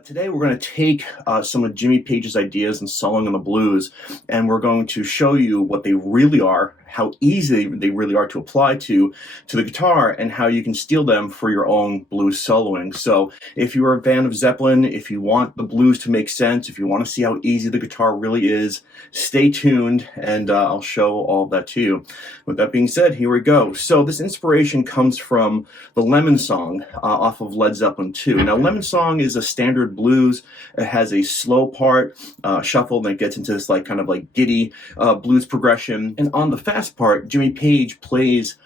Today we're going to take some of Jimmy Page's ideas in soloing on the blues, and we're going to show you what they really are, how easy they really are to apply to the guitar, and how you can steal them for your own blues soloing. So if you're a fan of Zeppelin, if you want the blues to make sense, if you want to see how easy the guitar really is, stay tuned and I'll show all of that to you. With that being said, here we go. So this inspiration comes from the Lemon Song off of Led Zeppelin 2. Now Lemon Song is a standard blues. It has a slow part, shuffle, and then it gets into this kind of giddy blues progression. And on the fast part, Jimmy Page plays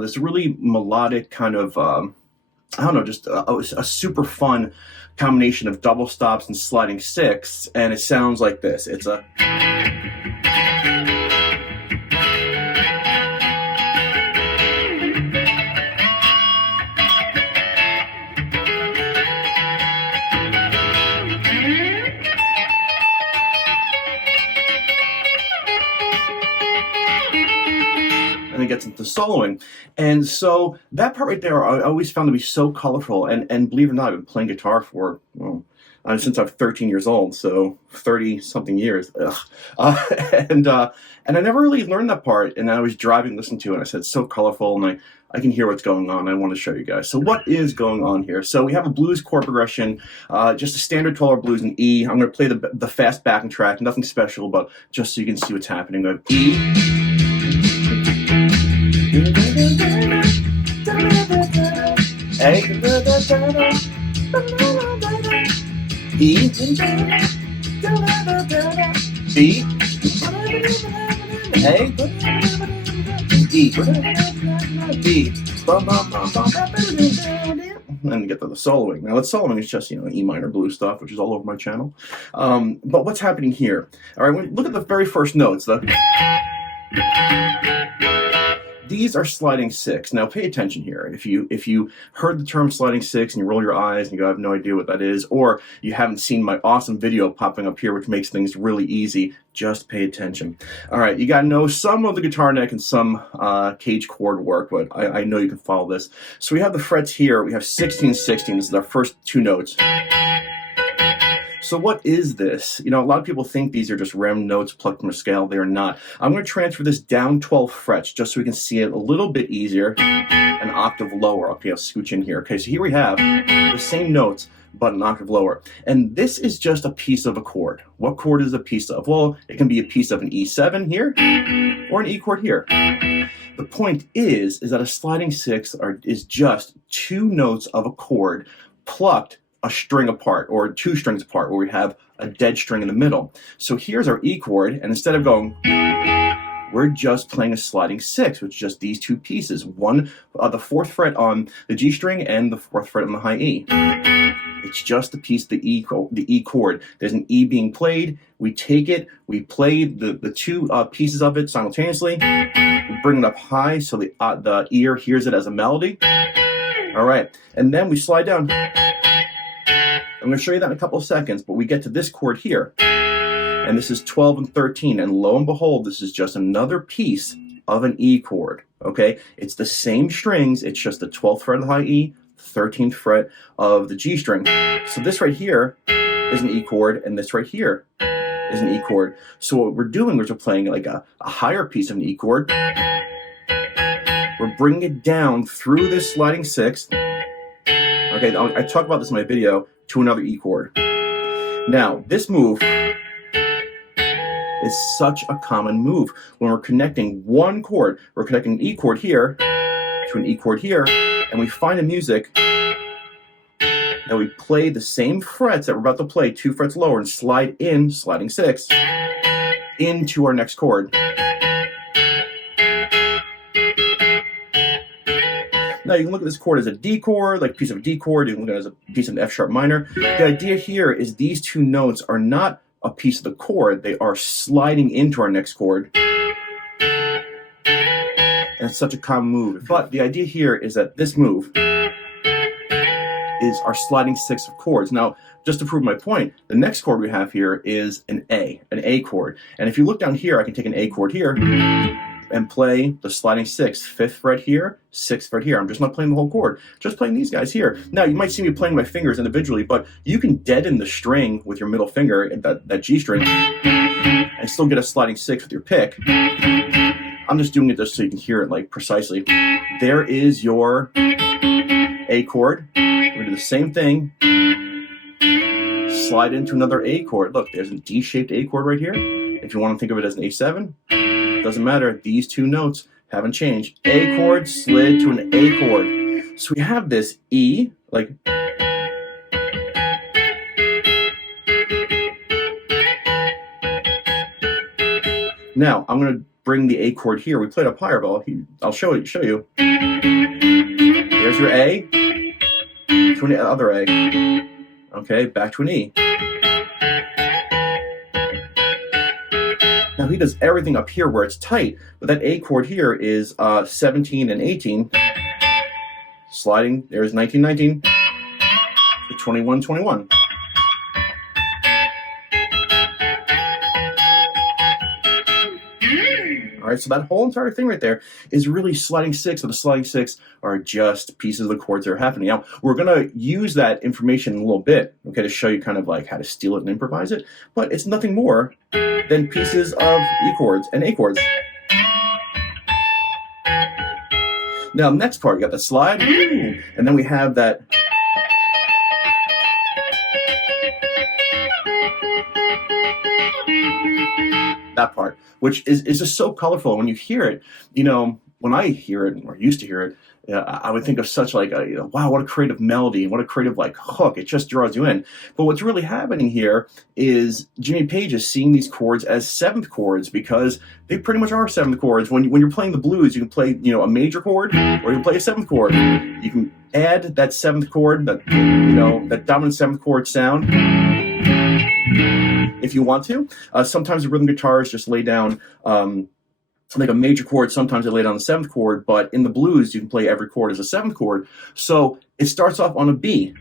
this really melodic kind of, I don't know, just a super fun combination of double stops and sliding sixths, and it sounds like this. It's a... and it gets into soloing. And so that part right there, I always found to be so colorful. And believe it or not, I've been playing guitar for, since I'm 13 years old, so 30-something years. And I never really learned that part. And I was driving, listening to it, and I said, it's so colorful, and I can hear what's going on. I want to show you guys. So what is going on here? So we have a blues chord progression, just a standard 12-hour blues in E. I'm going to play the fast backing track, nothing special, but just so you can see what's happening. We have E, A, E, B, A, E, B, and you get to the soloing. Now, it's soloing is just, E minor blues stuff, which is all over my channel. But what's happening here? All right, look at the very first notes. These are sliding six. Now pay attention here. If you heard the term sliding six and you roll your eyes and you have no idea what that is, or you haven't seen my awesome video popping up here which makes things really easy, just pay attention. All right, you got to know some of the guitar neck and some cage chord work, but I know you can follow this. So we have the frets here. We have 16, 16. This is our first two notes. So what is this? A lot of people think these are just random notes plucked from a scale. They are not. I'm going to transfer this down 12 frets just so we can see it a little bit easier, an octave lower. Okay, I'll scooch in here. Okay, so here we have the same notes, but an octave lower. And this is just a piece of a chord. What chord is a piece of? Well, it can be a piece of an E7 here or an E chord here. The point is that a sliding sixth is just two notes of a chord plucked a string apart, or two strings apart, where we have a dead string in the middle. So here's our E chord, and instead of going, we're just playing a sliding sixth, which is just these two pieces. One, the fourth fret on the G string and the fourth fret on the high E. It's just the piece, the E chord. There's an E being played. We take it, we play the two pieces of it simultaneously. We bring it up high so the ear hears it as a melody. All right, and then we slide down. I'm going to show you that in a couple of seconds, but we get to this chord here, and this is 12 and 13, and lo and behold, this is just another piece of an E chord, okay? It's the same strings, it's just the 12th fret of the high E, 13th fret of the G string. So this right here is an E chord, and this right here is an E chord. So what we're doing is we're playing like a higher piece of an E chord. We're bringing it down through this sliding sixth. Okay, I talk about this in my video, to another E chord. Now, this move is such a common move. When we're connecting one chord, we're connecting an E chord here to an E chord here, and we find in music that we play the same frets that we're about to play, two frets lower, and slide in, sliding sixth, into our next chord. Now you can look at this chord as a D chord, like a piece of a D chord. You can look at it as a piece of an F sharp minor. The idea here is these two notes are not a piece of the chord. They are sliding into our next chord. And it's such a common move. But the idea here is that this move is our sliding sixth of chords. Now, just to prove my point, the next chord we have here is an A chord. And if you look down here, I can take an A chord here, and play the sliding sixth, 5th fret here, 6th fret here. I'm just not playing the whole chord, just playing these guys here. Now, you might see me playing my fingers individually, but you can deaden the string with your middle finger, that G string, and still get a sliding sixth with your pick. I'm just doing it just so you can hear it like precisely. There is your A chord. We're gonna do the same thing. Slide into another A chord. Look, there's a D-shaped A chord right here. If you want to think of it as an A7, doesn't matter. These two notes haven't changed. A chord slid to an A chord. So we have this E, like, now I'm going to bring the A chord here. We played up higher, but I'll show you. There's your A to an other A. Okay, back to an E. Now he does everything up here where it's tight, but that A chord here is 17 and 18. Sliding, there's 19, 19 to 21, 21. All right, so that whole entire thing right there is really sliding six, and the sliding six are just pieces of the chords that are happening. Now, we're gonna use that information in a little bit, okay, to show you kind of like how to steal it and improvise it, but it's nothing more than pieces of E chords and A chords. Now, next part, you got the slide, and then we have that part, which is just so colorful. When you hear it, you know, when I hear it, or used to hear it, I would think of such like a, wow, what a creative melody, what a creative like hook. It just draws you in. But what's really happening here is Jimmy Page is seeing these chords as seventh chords, because they pretty much are seventh chords. When you're playing the blues, you can play, you know, a major chord, or you can play a seventh chord. You can add that seventh chord, that, you know, that dominant seventh chord sound, if you want to. Sometimes the rhythm guitars just lay down like a major chord. Sometimes they lay down the seventh chord, but in the blues, you can play every chord as a seventh chord. So it starts off on a B.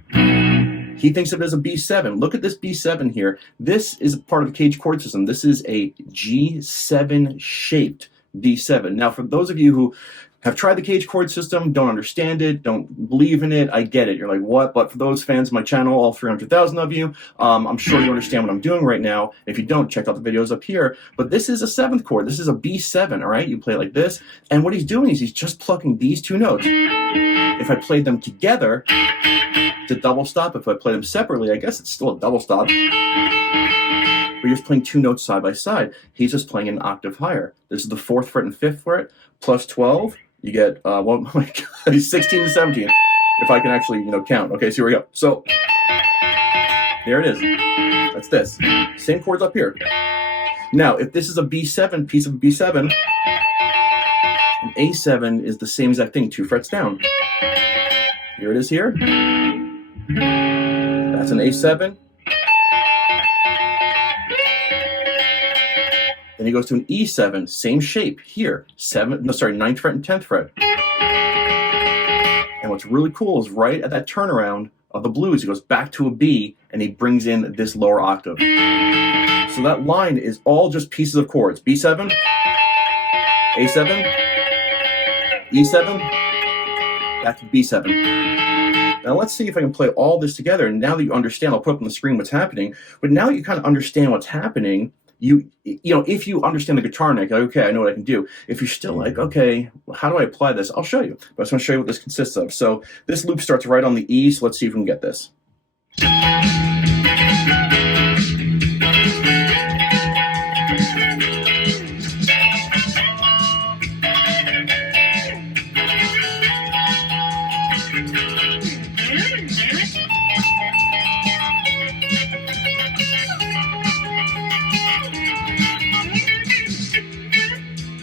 He thinks of it as a B7. Look at this B7 here. This is part of the Cage chord system. This is a G7 shaped B7. Now, for those of you who have tried the Cage chord system, don't understand it, don't believe in it, I get it. You're like, what? But for those fans of my channel, all 300,000 of you, I'm sure you understand what I'm doing right now. If you don't, check out the videos up here. But this is a seventh chord. This is a B7, all right? You play like this. And what he's doing is he's just plucking these two notes. If I played them together, it's a double stop. If I play them separately, I guess it's still a double stop. We're just playing two notes side by side. He's just playing an octave higher. This is the 4th fret and 5th fret, plus 12. You get, well, oh my God, he's 16 and 17, if I can actually, you know, count. Okay, so here we go. So, there it is. That's this. Same chords up here. Now, if this is a B7, piece of a B7, an A7 is the same exact thing, 2 frets down. Here it is here. That's an A7. Then he goes to an E7, same shape here, 9th fret and 10th fret. And what's really cool is right at that turnaround of the blues, he goes back to a B and he brings in this lower octave. So that line is all just pieces of chords. B7, A7, E7, back to B7. Now let's see if I can play all this together. And now that you understand, I'll put up on the screen what's happening. But now that you kind of understand what's happening, you know, if you understand the guitar neck, like, okay, I know what I can do. If you're still like, okay, how do I apply this? I'll show you. But I just want to show you what this consists of. So this loop starts right on the E, so let's see if we can get this.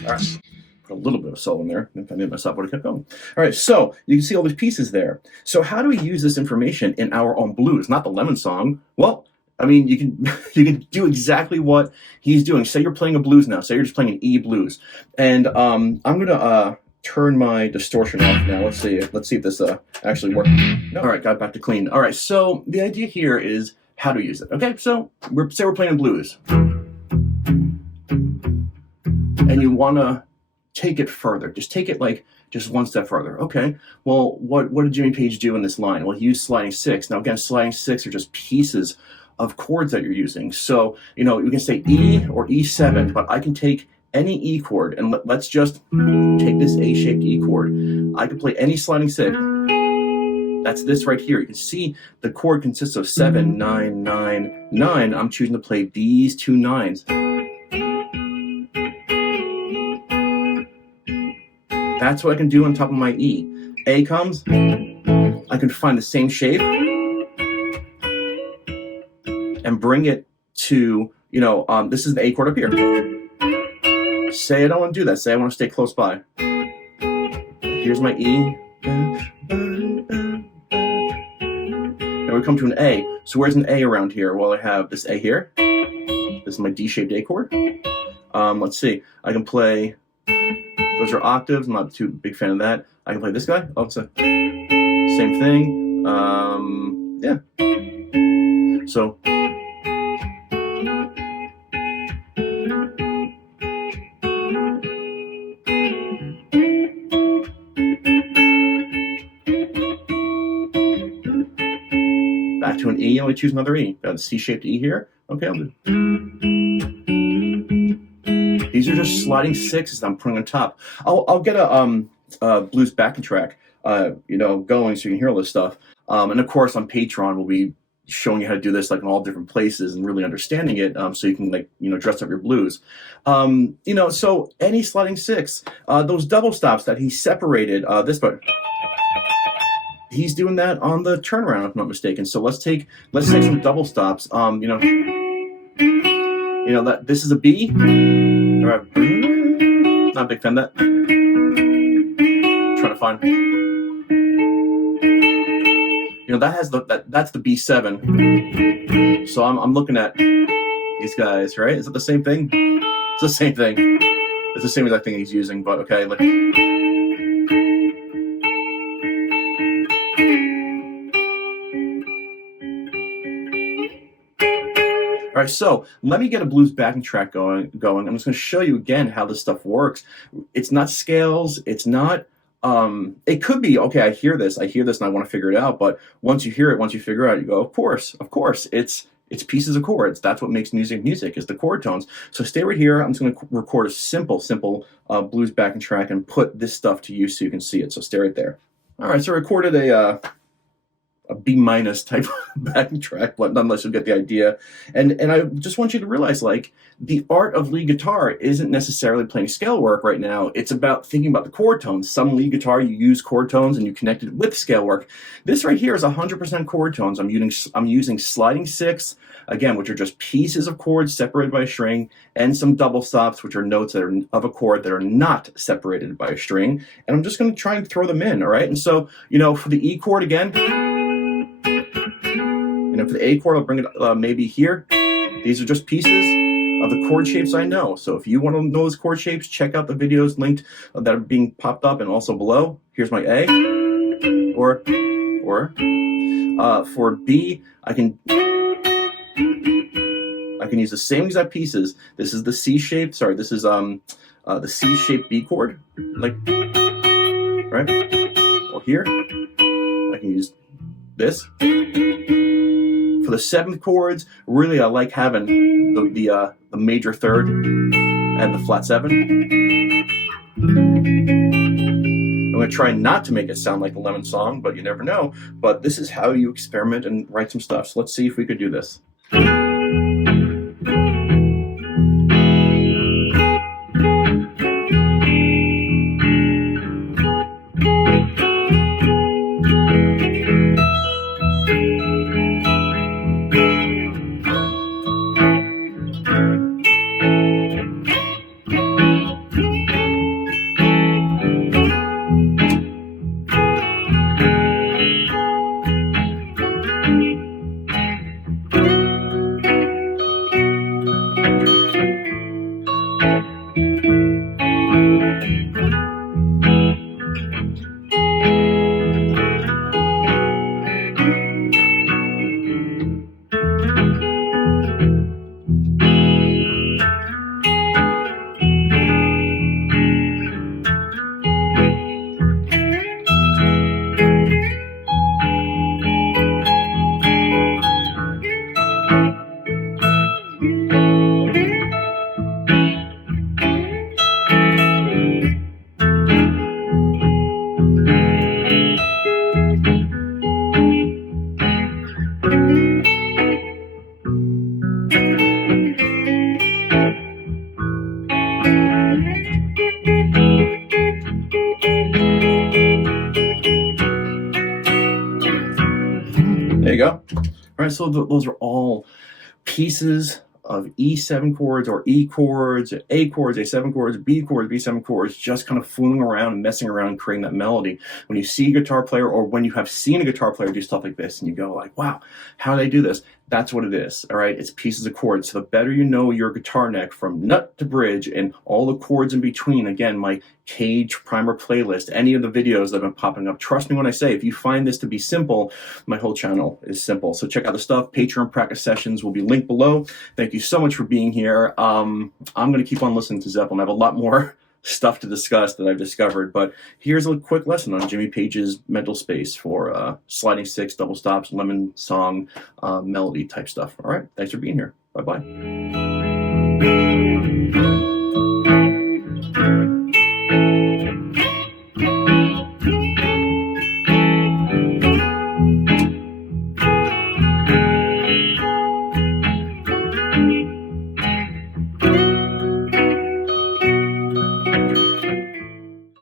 All right, put a little bit of solo in there. If I didn't mess up, I would have kept going. All right, so you can see all these pieces there. So how do we use this information in our own blues? Not the Lemon song. Well, I mean, you can do exactly what he's doing. Say you're playing a blues now. Say you're just playing an E blues, and I'm gonna turn my distortion off now. Let's see if this actually works. No. All right, got back to clean. All right, so the idea here is how to use it. Okay, so say we're playing blues. And you want to take it further. Just take it like just one step further. Okay, well, what did Jimmy Page do in this line? Well, he used sliding six. Now again, sliding six are just pieces of chords that you're using. So, you know, you can say E or E7, but I can take any E chord, and let's just take this A-shaped E chord. I can play any sliding six. That's this right here. You can see the chord consists of 7, 9, 9, 9. I'm choosing to play these two nines. That's what I can do on top of my E. A comes, I can find the same shape and bring it to, you know, this is the A chord up here. Say I don't want to do that. Say I want to stay close by. Here's my E. And we come to an A. So where's an A around here? Well, I have this A here. This is my D-shaped A chord. Let's see. I can play, those are octaves. I'm not too big fan of that. I can play this guy. Oh, it's a same thing. Yeah. So back to an E, and we choose another E. Got a C-shaped E here. Okay, I'll do. These are just sliding sixes I'm putting on top. I'll get a blues backing track, you know, going so you can hear all this stuff. And of course on Patreon we'll be showing you how to do this like in all different places and really understanding it, so you can, like, you know, dress up your blues. You know, so any sliding six, those double stops that he separated, this part, he's doing that on the turnaround, if I'm not mistaken. So let's take some double stops. You know that this is a B. Not a big fan of that. Trying to find. You know, that has that's the B7. So I'm looking at these guys, right? Is it the same thing? It's the same thing. It's the same exact thing he's using, but okay. Like, all right, so let me get a blues backing track going. I'm just going to show you again how this stuff works. It's not scales. It's not. It could be, okay, I hear this, and I want to figure it out. But once you hear it, once you figure it out, you go, of course, it's pieces of chords. That's what makes music is the chord tones. So stay right here. I'm just going to record a simple blues backing track and put this stuff to use so you can see it. So stay right there. All right, so I recorded a B- type backing track, but nonetheless you'll get the idea. And I just want you to realize, like, the art of lead guitar isn't necessarily playing scale work right now. It's about thinking about the chord tones. Some lead guitar, you use chord tones and you connect it with scale work. This right here is 100% chord tones. I'm using sliding six, again, which are just pieces of chords separated by a string, and some double stops, which are notes that are of a chord that are not separated by a string. And I'm just going to try and throw them in, all right? And so, you know, for the E chord again, you know, for the A chord, I'll bring it maybe here. These are just pieces of the chord shapes I know. So if you want to know those chord shapes, check out the videos linked that are being popped up and also below. Here's my A. Or for B, I can use the same exact pieces. This is the C shape. Sorry, this is the C-shaped B chord, like, right? Or here, I can use this. For the seventh chords, really I like having the major third and the flat seven. I'm going to try not to make it sound like a Lemon song, but you never know. But this is how you experiment and write some stuff. So let's see if we could do this. So those are all pieces of E7 chords or E chords, A chords, A7 chords, B chords, B7 chords, just kind of fooling around and messing around and creating that melody. When you see a guitar player, or when you have seen a guitar player do stuff like this and you go like, wow, how do they do this? That's what it is, all right? It's pieces of chords. So the better you know your guitar neck from nut to bridge and all the chords in between, again, my Cage Primer playlist, any of the videos that have been popping up, trust me when I say, if you find this to be simple, my whole channel is simple. So check out the stuff. Patreon practice sessions will be linked below. Thank you so much for being here. I'm going to keep on listening to Zeppelin. I have a lot more stuff to discuss that I've discovered, but here's a quick lesson on Jimmy Page's mental space for sliding six, double stops, lemon song, melody type stuff. All right, thanks for being here. Bye-bye.